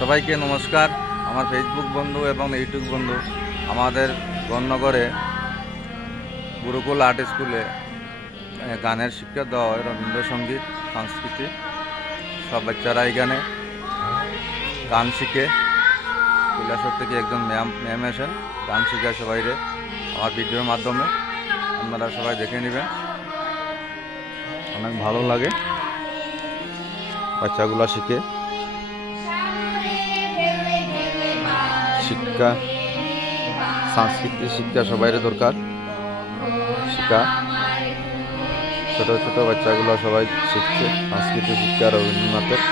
সবাইকে নমস্কার। আমার ফেসবুক বন্ধু এবং ইউটিউব বন্ধু, আমাদের গণনগরে গুরুকুল আর্ট স্কুলে গানের শিক্ষা দেওয়া হয়, রবীন্দ্রসঙ্গীত, সংস্কৃতি। সব বাচ্চারা এখানে গান শিখে। কৈলাসহর থেকে একজন ম্যাম আসেন, গান শিখে সবাইরে আমার ভিডিওর মাধ্যমে। আপনারা সবাই দেখে নেবেন, অনেক ভালো লাগে বাচ্চাগুলা শিখে। শিক্ষা, সাংস্কৃতিক শিক্ষা সবাইরে দরকার। শিক্ষা ছোট ছোট বাচ্চাগুলো সবাই শিখছে সাংস্কৃতিক শিক্ষা রবীন্দ্রনাথের।